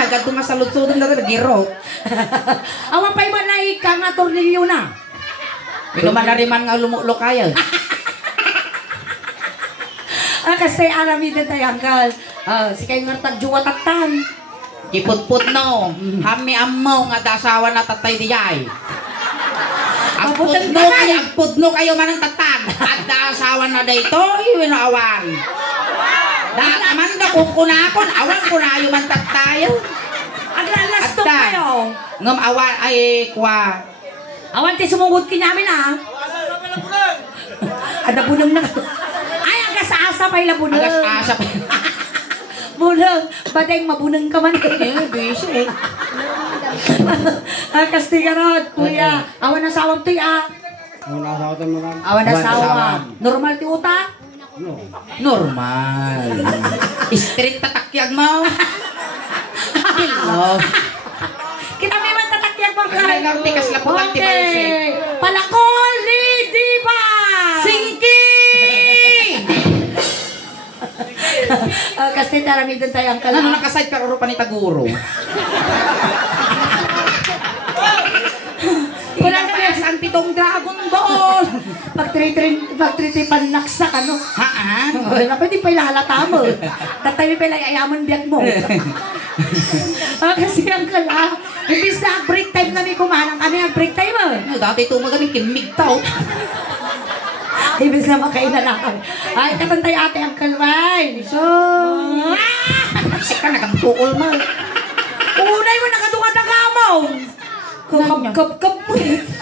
niya, gadto nga sa lutsudon na nagiro. Awan pa iba na ika nga tornilyo na. Pinumanariman nga lumulo kaya. Kasi aramid na tayo, Uncle. Si kayo nga tagjuwatatan. Kiput-put no. Hami amaw nga dasawa na tatay diyay. Agpud no kayo man ang tatag. At dasawa na dayto, iwinaawan. Dataman da kung kunakon, awan kunayo man tatayo. Aglalas to kayo. Ngam awan ay kwa. Awan ti sumungod kinyamin ha. Ada bunang na. Ay, agas-asa pa ila bunang. Agas-asa pa. Bunang. Badeng mabunang ka man. Busy. Kasti ka ron, kuya. Awan na sawang to ya. Awan na sawa. Normal ti uta? Normal. Street tatakyag mo. Hello. Kita may man tatakyag mo ka. Tikas laputan ti Balsik. Palakol ni Diva. Singki! Kasi taramidan tayo ang kala. Ano nakaside ka uro pa ni Taguro? Wala ka yung antitong Dragon Ball. Pag-tritipan naksak, ano? Haan? Wala, pwede pa ilalata mo. Tatay pa ilayaman biyak mo. Kasi ang kala, imbis na break time kami kumanang kami, ang break time mo. Dati ito magaming kimigtaw. Ibig na makainan ako. Ay, katantay ate ang kalway. So, Nagsik ka, nagampuol mo. unay mo nakadungan na kamo. Kap-kap mo.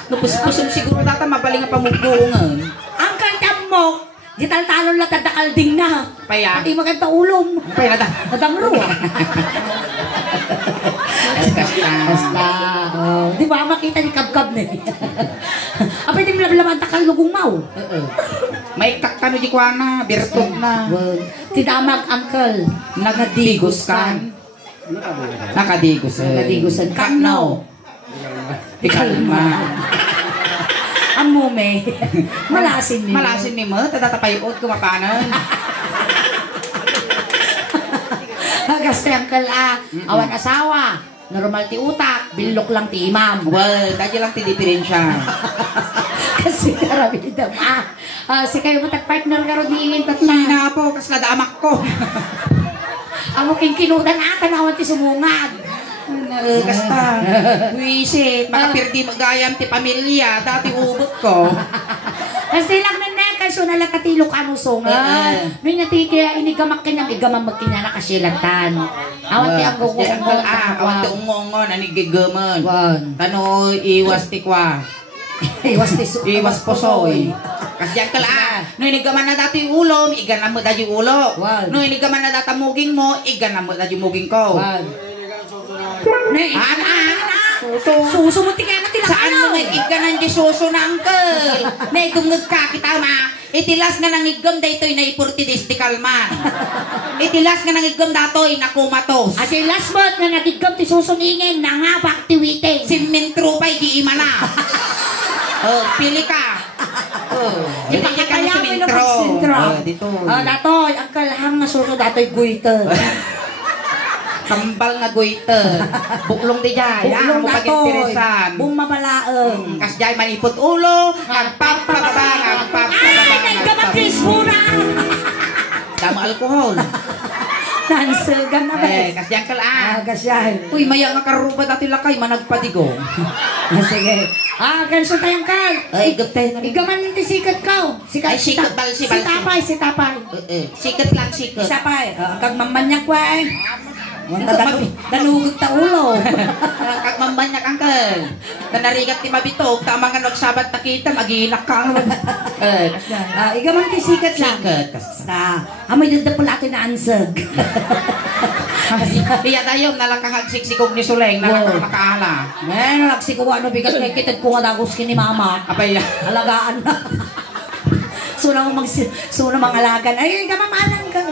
Napuspusom siguro data, mabaling nga pamugbuungan. Ang kantam mo, di taltalon lang tadakalding na. Paya? Pati maganda ulom. Paya na Nadangro ah. Basta. Di ba makita ni Kab-Kab na eh. Apay di blablaman takal lugong mau. May kakano di kwa na, birtog na. Tidamag uncle. Nakadigos kan. Nakadigosan. Kakno. Ikalma. Ang mume. Malasin ni mo. Malasin ni mo, tatatapayod kumapanan. Kasi uncle awan asawa. Normal ti utak, bilok lang ti imam. Well, dahil lang ti diferensya. Kasi karabidam si kayo matag-partner ka ron niingin tatla. Hina po, kasla damak ko. Ang muking kinudan ata na awan ti sumungad. Kasta, wisit, makapirdi magayam ti pamilya, dati ubot ko. Kasi lang na nekasyo na lakatilok anusungan. Nung nati kaya inigamak kanyang igamang magkinya na kasilatan. Awan ti ang gugungong. Awan ti ungongon, anigigaman. Tano, iwas ti kwa. Iwas posoy. Kasi yan kala, nung inigaman na dati ulom, iganam mo dati ulo. Nung inigaman na dati muging mo, iganam mo dati muging ko. Susumuti ka na tila. Saan mo nga iganan di suso na uncle? May gumnag ka kita ma. Itilas nga nang igam da ito'y naipurtidis di kalman. Itilas nga nang igam dato'y nakumatos. At yung last month na nagigam ti susungingin na nga baktiwiting. Simentro pa'y di imana. Pili ka. Pili ka na simentro. Dito. Dato'y, ang kalahang na suso dato'y guiter. Kambal nga goiter. Buklong di jay. Buklong dato'y. Bumabalaang. Kas jay manipot ulo. Agpapababa. Ay, naggamat krismura. Dama alkohol. Nansagan na ba? Kas jay kala. Kasyan. Uy, maya nga karuba dati lakay managpadigo. Sige. Ganso tayong kal. Ay, gaptay na rin. Igaman ti sikat ka. Ay, sikat balsi. Si tapay. Sikat lang, sikat. Isapay. Kagmamanyak ko ay. Dalugog ta ulo. Kagmamanyak uncle. Nanarigat ti mabitog. Tama nga nagsabat na kita. Maginak ka. Igaman ti sikat lang. Sikat. Basta. Amoy dada pula ito na ansag. Iya tayo, nalakahagsiksikog ni Suleng, nalakahakaala. Nalagsikuwa no bigat kay kitad ko nga dagos kini mama. Apay ya. Alagaan na. Suna mangalagan. Ay, gamamanan ka.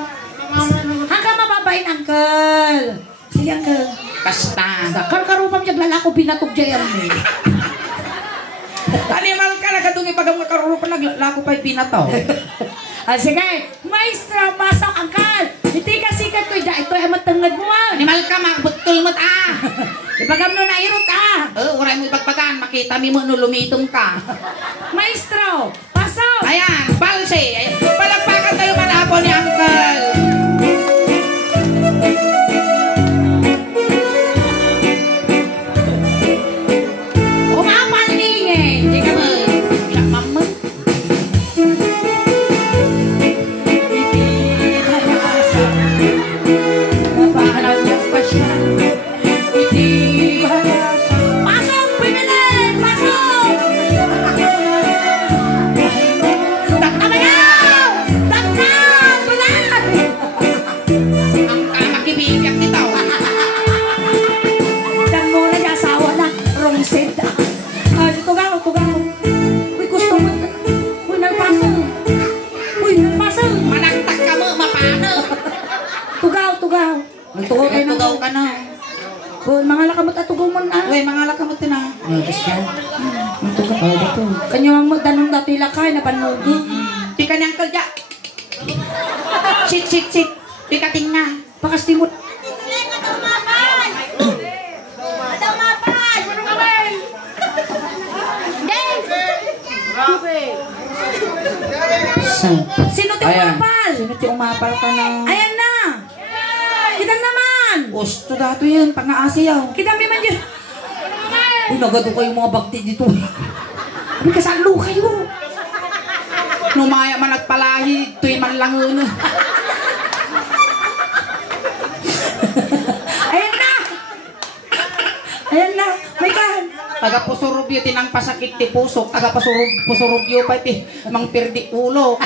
Hanggang mababain, uncle. Sige, uncle. Kasta. Karkarupam niya lalako binatog dyan mo. Animal ka, nagadungi pagam nga karurupan, naglako pa'y pinataw. Sige, maestro, pasok, uncle. Hindi ka sikat ko'y da ito ay matangad mo ah. Animal ka, magbutol mo't Ibagam no na irot Uray mo ibagbagan, makita mo no lumitong ka. Maestro, pasok! Ayan, balse. Palagpakan tayo manapon ni Uncle. Umapal ningin! Hindi ka mo. Siyak mama. Parang yung pasya. Pasok! Pinilit! Pasok! Dakta ba yan? Dakta! Pinilit! Ang makibibyak nito. Dan mo na asawa na. Wrong set. Tugaw. Uy, gusto mo. Uy, nagpasok. Managtag ka mo, mapano. Tugaw. Nagtugaw kayo ng Tugaw ka na. Uy, mga lakamot at tugaw mo na. Uy, mga lakamot na. Tapos yan. Tugaw. Dito. Kanyo ang magdanong dati lakay na panood. Pika ni Uncle Jack. Sit. Pikating na. Pakasti mo. Sino ti umapal? Sino ti umapal ka na? Ayan na! Kita naman! Gusto dato yun, pang-aasiyaw. Kita man yun! Uy, nagado kayo mga bakti dito. Ano kasalo kayo? Numaya man nagpalahi, tuy man lang yun. Ayan na! May kahan! Taga-pusurubyo tinang pasakit ti pusok, taga-pusurubyo pa ti mang pirdi ulo.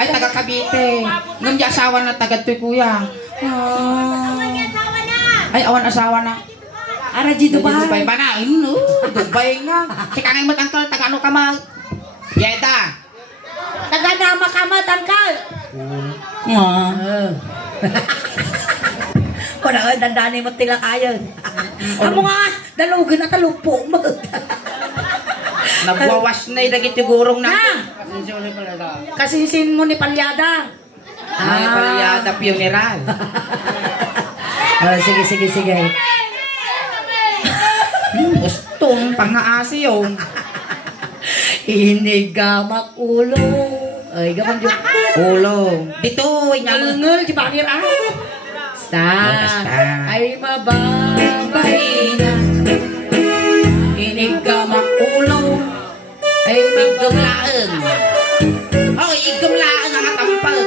Ay, taga-Cavite. Ngam di asawa na taga-tuy kuya. Ay, awan asawa na. Ara di Dubai. Dubai ba na? Dubai nga. Si kangay mo't Uncle, taga-ano ka mag? Yeda. Taga-nama ka matangkal! Kung na dandani mo tila kayo. Amo nga, dalugan na talupo mo. Nagwawas na yung dagit yung gurong natin. Kasinsin mo ni Palyada. Ay, Palyada funeral. Sige. Gustong pang-aasi yung. Inigamak ulo. Ay, gaman yun. Ulo. Dito, Ngalngal, di ba nira? Basta. Ay mababay na. Inigamak ulo. Ay, igamlaan. Oh, igamlaan ang atampag.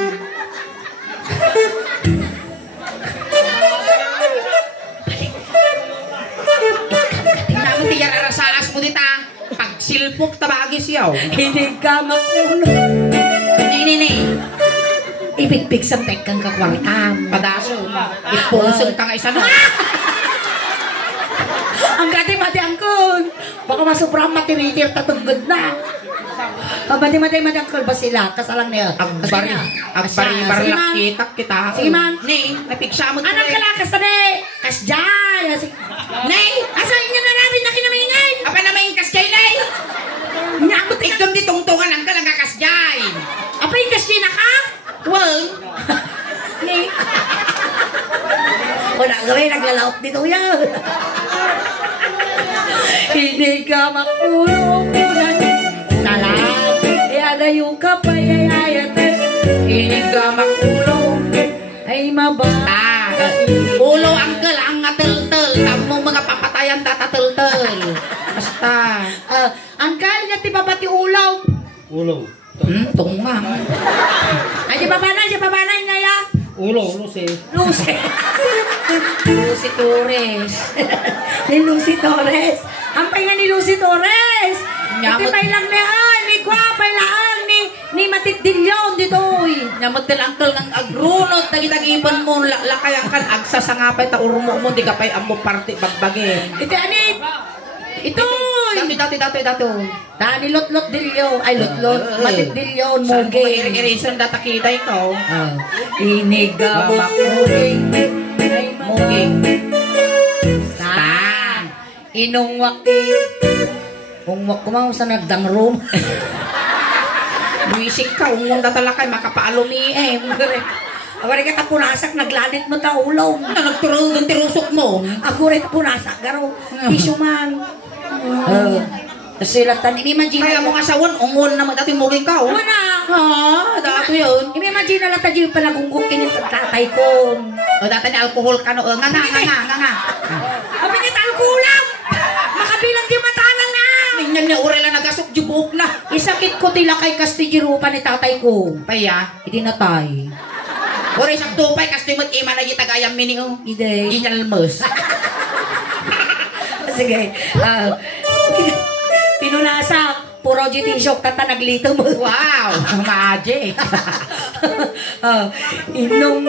Tingnan tiyar arasaas mo dita. Pag silpok tabagis yaw. Inigamak ulo. Nini. Ipigpig sa pekang kakwartam. Padaso. Ipulsong ka nga isa na. Ang gati-mati angkol. Baka masubra matiritir tatugod na. Mati angkol ba sila? Kasalang niya. Agbari lakitak kita. Sige man. Ni, napigsa mo. Anong kalakas na de? Kasjay. Nay, Asa inyo na namin na kinamingin? apa na may kasjay, Nay? Nyakot ka. Ikdom di tungtungan ang kalang kakasjay. Apa yung kasjay na ka? Well, Ni. O na gawin, naglalaot dito yan. Hindi ka makulong ulan. Salam. Iada yung kapay ay ayatan. hindi ka makulong. Ay mabata. Ulo ang kalang ngatel-tel. Tamo mga papatayan tatatel-tel. Basta. Angkal niya ti babati ulaw. Ulo. Tunga. Ay di babana nga ya. Ulo si. Lucy. Lucy Torres. Ni Lucy Torres. Ampay nga ni Lucy Torres. Iti pay lang niyan. Ni Guapay lang. Ni Matitdilyon dito. Nyamot til angkel ng agrunot. Nagitag-ipan mo. Lakay ang kan. Agsa sa ngapay ta urmo mo. Di ka pa'y amo party bagbagi. Ito anit. Ito. Dati. Dani Lotlot Dilyon. Ay Lotlot. Matitdilyon. Saan mo Muging. iri-irisan datakita ikaw? Inigabak muging. Ay Muging. Saan? Inungwak ti. Ungwak ko mga sa nagdang room. Wisik ka, umunda talakay, makapaalumi Ako rin ka punasak, naglalit mo ta ulong. Nagturugan tirusok mo. Ako rin punasak, garo. Piso man. Kasilatan, imagine. Kaya mo nga sawan, ungon naman dati muging ka. Wala. Ha, dato yun. Imagine na lang tayo yung palagunggukin yung tatay ko. O dati ni alkohol ka no. Nga. Abi ni alkoholam. Makabilang di matanan na. Tingnan niya, ure lang nagasok jubok na. Isakit ko tila kay Castigirupa ni tatay ko. Paya. Itinatay. Ure isang tupay, kasi mo't ima na gitagayang mini o. Ide. Ginalmos. Sige. Pinunasak. Puro jitisok tata naglito mo. Wow, magic. Inong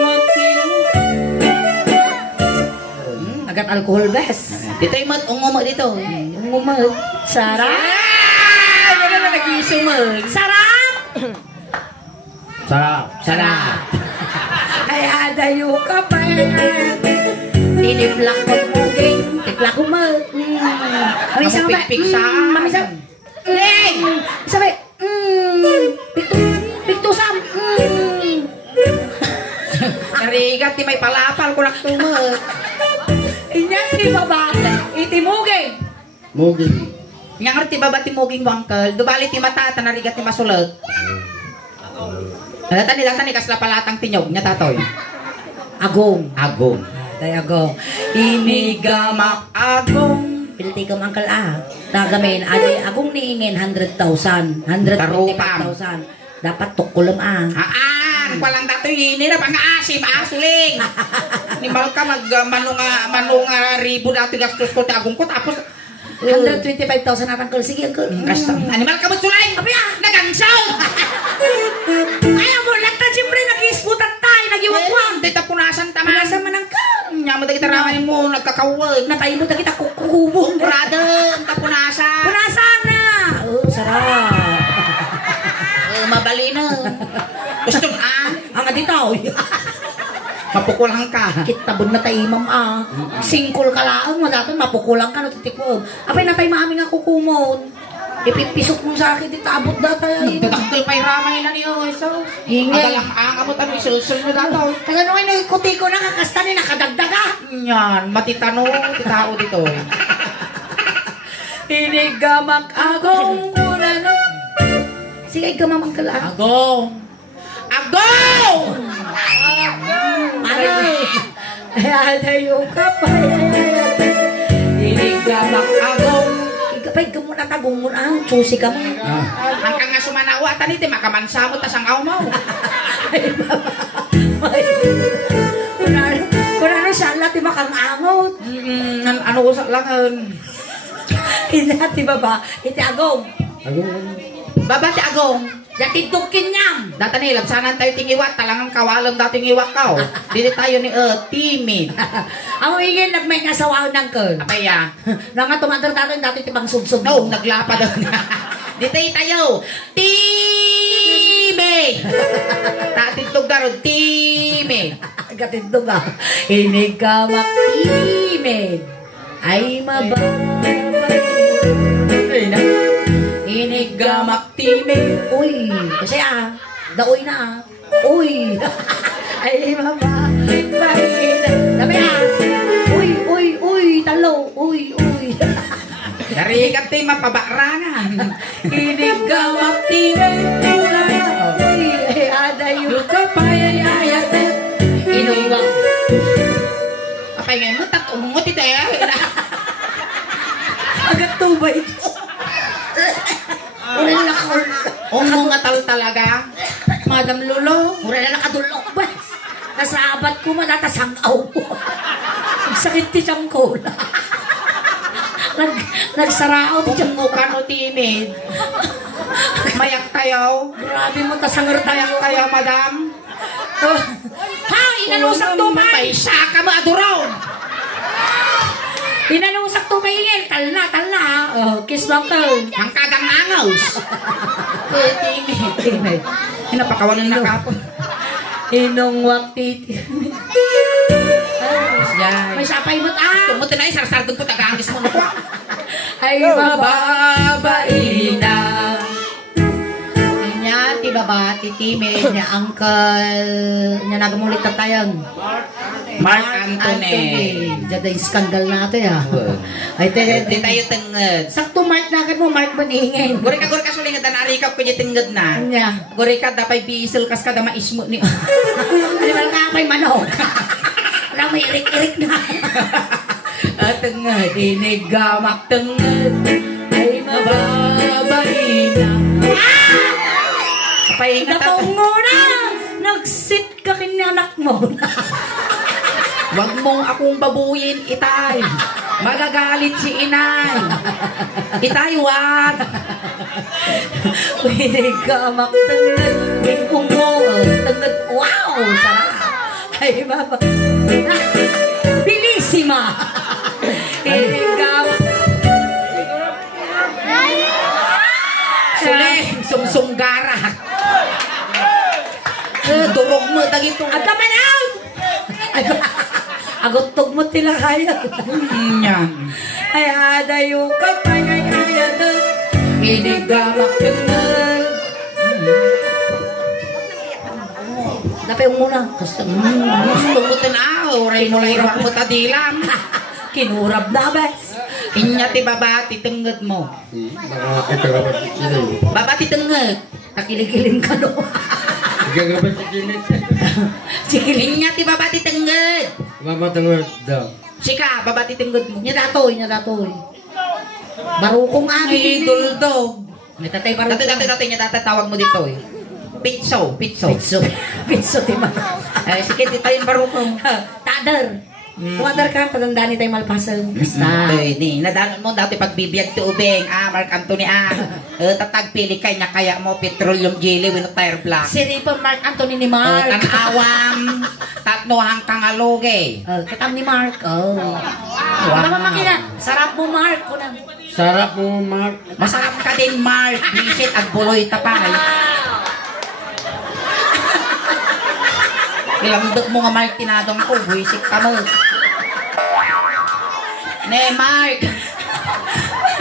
agad alcohol bes. Dito yung ungumag dito. Umumag. Sarap. Ano na nag-iisumag? Sarap. Sarap. Ay, adayo ka pa. Tiniplak ko muging. Tiplak ko mag. Mamisa ka ba? Mamisa. Sabi. Piktusam. Narigat, di may palapal ko lang tumag. Inyan si baba. Itimuging. Muging. Nga ngerti ba timuging mo, uncle? Dubali ti matata, narigat ti masulat. Tani kasla palatang tinyog niya tatoy. Agong. Tay agong. Inigamak agong. Pilti ka mangkal Tagamin. Adi agong niingin 100,000. 125,000. Dapat tukulam Haan, walang datoy ini na pang-asim, asuling. Ni Malka manunga ribu dati gastos ko ti agong ko tapos 125,000 atang sige ko. Kasta. Animal ka mo sulay. Abi Nagansaw. Ayaw mo lang ta siyempre nag-isputan tayo, nag-iwagwag. Dito punasan taman. Punasan man ang kan. Nya mo kita ramay mo nagkakawag. Natay mo ta kita kukubong. Brother, ta punasan. Punasan na. Sarap. Mabali na. Gusto Ang aditaw. mapukulang ka. Kitabon na tayo imam Singkol ka lang. Madaton mapukulang ka. Natitikwag. Apay na tayo maaming ang kukumon. Ipipisok mo sa akin. Itabot na tayo. Nagdadaktil pa yung ramay na niyo. Ingay. Agalang amot ang isulsul mo dato. Kaya nung ay nagkuti ko na kakasta ni nakadagdaga. Yan, matitano. Titao dito. Tinigamak agong kuna na. Sige, gamamang ka lang. Agong! Aray! Ayaw ka pa. Tinigamak agong. Ikapay ka muna tagong muna. Susi ka mo. Hanggang nga sumanawa, taniti, makamansa mo, tas ang aw mo. Kung ano siya, lati makangamot. Ano ko sa langan? Hinati baba. Iti agong. Babati agong. Dati tukin niyam. Data ni, labsanan tayo tingiwat, talangang kawalam dating iwak ka. Dili tayo ni timid. Ang ingin, nagmay nasawaw ng kun. Apaya. Nga tumatar tayo dati tipang subsub. No, naglapa daw na. Dito tayo. Timid. Tatid tugarod, timid. Gatid ba? Hinig ka maktimid. Ay mababay. Ay na. Hinig ka maktimid. Uy, kasi daoy na Uy. Ay mababay. Dami Uy, talo. Uy. Narigat tayo mapabarangan. Hinig ka maktimid. Uy, adayo ka payayayat. Inuwang. Apay ngayon mo, tatungot ito eh. Agad tuba ito. Mura na Umungatal talaga. Madam Lolo, mura na nakadulok ba? Nasabat ko man natasangaw mo. Nagsakit ti siyang ko. Nagsarao ti siyang Kung mukha no timid. Mayak tayo. Grabe mo, tasangar Mayak tayo, madam. Ha! Inalusak tumay! May saka mo aduron. Inalusak tumay ingin! Talna! Oh, kiss lang to. Ang kagang angaws. Timid. Napakawalan na kapon. Inong wakti. Yan. May sapay mo Tumutin na isarsardog ko tagangis mo na po. Ay mababain na. Yan, tiba baba, titimid niya uncle niya nagamulit na tayang Mark Anthony. Diyan yung skandal natin ay Di tayo tengad. sakto Mark na agad mo Mark maningin Guri ka suling na narikap ko niya tengad na. niya Guri ka dapay bisil kas kada maismo ni. ano ba ka may manok wala may irik-irik na Tengad, inigamak tengad. Ay mababay na. Pahinga natungo na nagsit ka kinanak mo Wag mong akong babuyin, itay. Magagalit si inay. Itay, wag. inigamak tengad bingkong mo tengad wow sarap ay baba bilisima inigamak Suling, sumsunggara. Durog mo, dagito. At naman out! Agotog mo tila kaya. Yan. Ay, adayo ka pa ngay ayatan. Inigamak kenal. Napay muna. Gusto mo tanaw. Ray mo lang mo tadilam. Kinurab na, bes. Inya ti babati tengad mo. Babati tengad. Nakilig-kiling ka no. Inya ti babati tengad. Sika, babati tengad mo. Nya datoy. Barukong Ay, angin. duldog. May tatay barukong. Dati niya tawag mo dito eh. Pitso. Pitso, diba? Sige, dito yung barukong. Tadar. Kung adar ka, tagandani tayo malpasan. Basta. Ni, nadanon mo dati pagbibiyag ti ubeng. Mark Anthony, tatagpili kay niya kaya mo petroleum jelly with tire black. Siri pa Mark Anthony ni Mark. Tanawam, tatlo hang kangaluge. Katam ni Mark. Wow. Mga makina, sarap mo Mark. Kunang. Sarap mo, Mark. Masarap ka din, Mark. Bisit at buloy tapay. Ilamdok mo nga, Mark, tinadong ko. Buisik ka mo. Ne, Mark.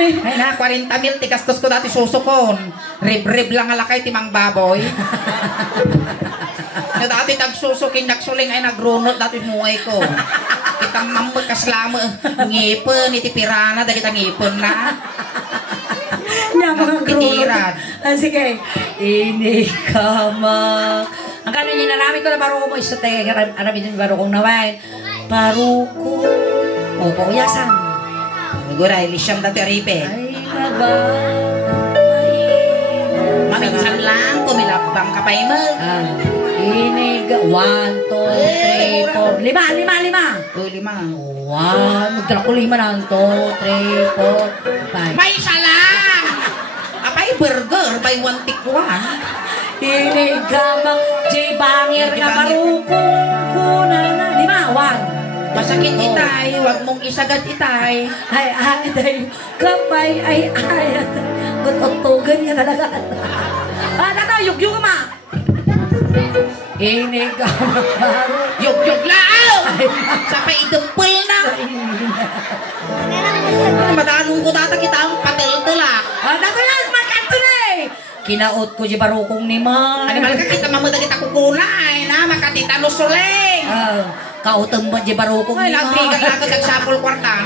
Ay na, 40 mil, tigastos ko dati susukon. Rib-rib lang alakay, timang baboy. Na dati tagsusukin, nagsuling ay nagrunot dati mungay ko. Kitang mamagkaslama, ngipon, itipirana, dahil kitang ngipon na. Nagpitiran. Sige. Ini kama. Ang kano niya narami ko na baruko mo isa tayo. Arami din barukong nawain. Baruko. O, pauyasan. Nagura, ilisham dati aripe. Ay, naga. Maminsan lang, kumilabang ka pa mo. Inig. 1, 2, 3, 4. 5. 5. 1. Magdala ko 5 na. 2, 3, 4, 5. May isa lang! Apay burger, by one tikwan. Inigamak, J. Bangir na baruko. Kuna na. 5, 1. Masakit itay, wag mong isagad itay. Ay, day. Kapay, ay. Gututugan niya talaga. Tato, yug-yug ma. Inigamak baruko. Yug-yug lao! Sa paidumpul na. Madanong ko data kita ang patel-telak. Tato yan, Mark Anthony. Kinaot ko di barukong ni Ma. Ano ka kita mamuda kita kukunay na makatitano suling. Kautang ba di barukong Ay, ni Ma? nagbigat lang ka nagsapol kwartan.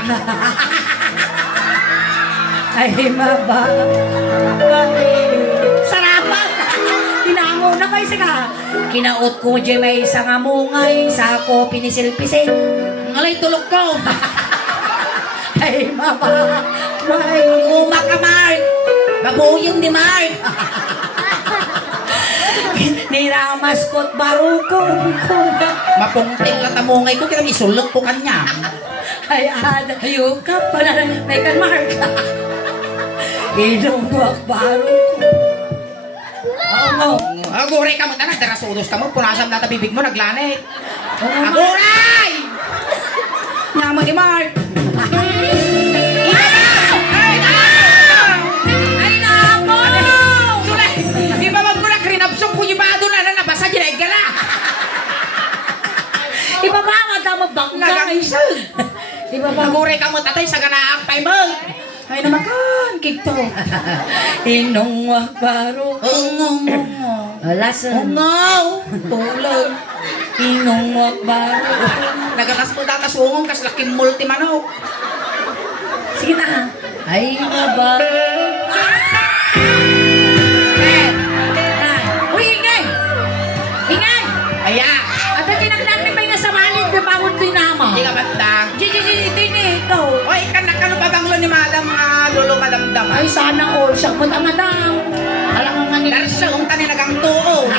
Ay, maba. Sarapan! Tinango na kayo sika. Kinaot ko di may isang amungay sa ako pinisil-pisil. Ngalay tulog ko. Ay, maba. May Umak ka, Mark. Babuyong ni Mark. niramas ko't barukong ko. Mapunting latamungay ko, kaya isulog ko kanya. Ay, ayun ka pala. May kan Mark. Inungwak barukong. Aguray ka mo, tanag, darasudos ka mo, punasam na bibig mo, naglanit. Aguray! Nyama ni Mark. Ibabawad na mabangga. Nagaisag. Ibabawad. Naguray ka mo, tatay, sa ganaang pay mo. Ay naman kan, kito. Inong wakbaro. Oo. Lason. Ungaw. Tulang. Inong wakbar. Nagatas po datas ungong kas laking multi manok. Sige na. Ay nga ba? Uy, ingay! Ingay! Aya. At ang tinagnatin pa yung sa malit na pangod ko yung nama. Di ka batang. Ito ito. Oy, kanakano pa bang lo ni madam lolo madamdam? Ay, sana all. Siya mo tamadang. Alam mo nga ni... Darsa, kung tani nagang tuo.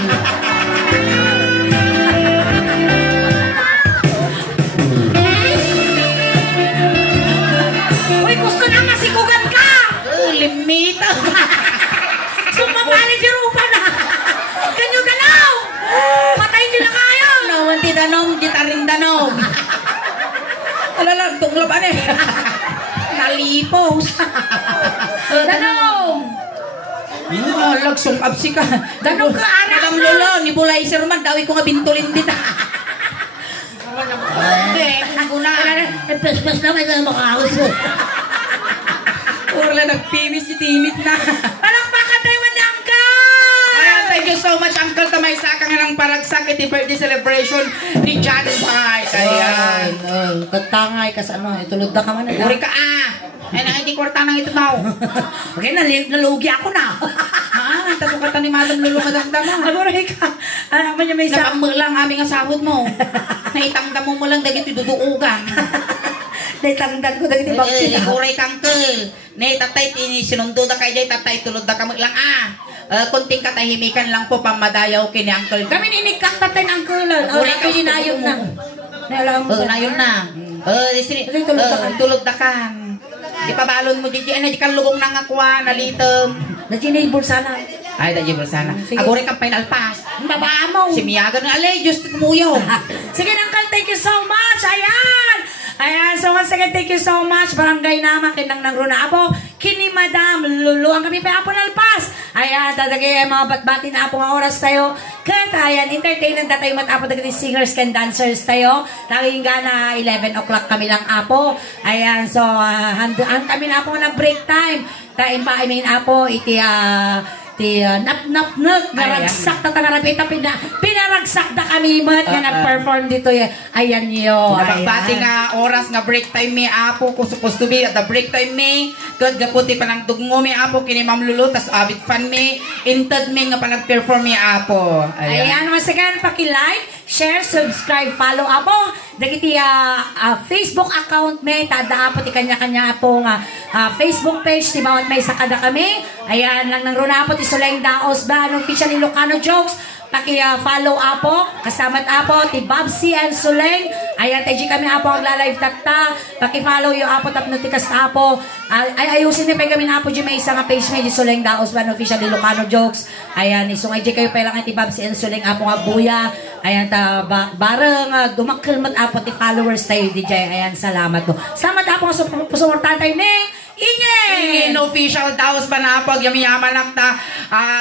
Uy, gusto na masikugan ka! Limita. Sumapali si Rupa na! Ganyo galaw! Patay nyo na kayo! Nawan ti danom, di taring danom. Alalang, tungloban eh. Nalipos. Danong! Lagsong absi ka. Danong ka, anak Madam na! lolo, ni Bulay Sir man, dawi ko nga bintulin din. Hindi, kung na. Pes-pes naman na makakos mo. Urla nagpimis si Timit na. Palakpakan tayo man ang ka! Ayan, thank you so much, Uncle Tamay sa kang ng paragsak iti birthday celebration ni John Pike. Ayan. Katangay ka sa ano, itulog na ka man. Uri ka Ay, nang hindi kwarta nang ito daw. Okay, nalugi ako na. Tapos ka ni Madam Lulu madamdama. Agoray ka. Ano man niya may isa? Napamulang aming asahod mo. Naitangdam mo lang dagiti duduugan. Naitangdan ko dagiti bakti na. Uray kangkel. Nay tatay sinundo da kay jay tatay tulod da kamo lang kunting katahimikan lang po pamadayaw kini Uncle. Kami ninikak tatay ng kulan. Uray ka inayot na. Nalaman mo. Nayon na. Tulod da kan. Di pabalon mo di di kan lugong nang akwa nalitem. Nag-enable sana. Ay, da jibol sana. Agore kang final pass. Babaa mo. Si Miyaga na alay, just kumuyo. Sige, Uncle, thank you so much. Ayan. Ayan, so once again, thank you so much. Barangay naman, kinang nangruna apo. Kini Madam Lulu, ang kami pa apo nalpas. Ayan, tatagay mga batbati na apo nga oras tayo. Kaya, ayan, entertainment na tayo matapo dagiti singers and dancers tayo. Tawing na 11 o'clock kami lang apo. Ayan, so, ang kami na apo na break time. Taim pa, I mean, apo, iti, nap naragsak na tagarapita pinaragsak na kami mat nga nag-perform dito ayan yo napagbati nga oras nga break time may apo kung supposed to be at the break time may good gaputi pa ng dugmo may apo kini Ma'am Lulu tas avid fan may inted may nga pa nag-perform may apo ayan once again paki-like share subscribe follow apo dagiti Facebook account may tada apo ti kanya-kanya po nga Facebook page ti bawat may sakada kami ayan lang nang runa apo ti Suleng Daos ba official Ilocano jokes paki-follow apo kasamat apo ti Babsi and Suleng ayan tayo kami apo ang live takta paki-follow yung apo tapno ti kasta apo ay ayusin ni pa kami apo di may isa nga page may di Suleng Daos ba official Ilocano jokes ayan isong ay di kayo pa lang ti Babsi and Suleng apo nga buya ayan ta bareng dumakkelmat apo ti followers tayo di jay ayan salamat po salamat apo nga suportahan tayo ning Ingin official daos manapag yami-yaman nakta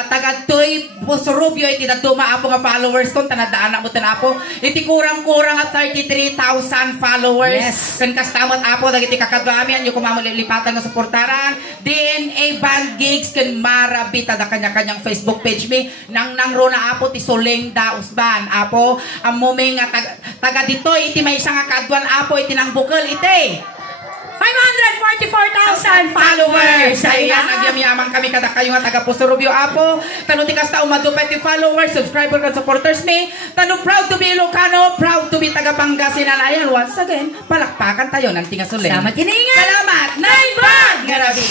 tagadtoy Pusurubyo iti datuma apo nga followers kon tanadaan mo tanapo iti kurang-kurang at 33,000 followers kan kastamat apo dagiti kakadwamian yu kumamulipatan nga suportaran DNA band gigs kan marabita da kanya-kanyang Facebook page mi nang rona apo ti Suleng Daos ban apo amo may nga taga ditoy iti may isa nga kadwan apo iti nang bukal iti 544,000 followers. Ayan, nagyam-yaman kami kada kayo nga taga Pusurubyo apo. Tano ti kasta umadupay ti followers, subscriber and supporters ni. Tano proud to be Ilocano, proud to be taga Pangasinan. Ayan, once again, palakpakan tayo ng tinga Suleng. Salamat kiningan. Salamat. Naibag! Ngarabi.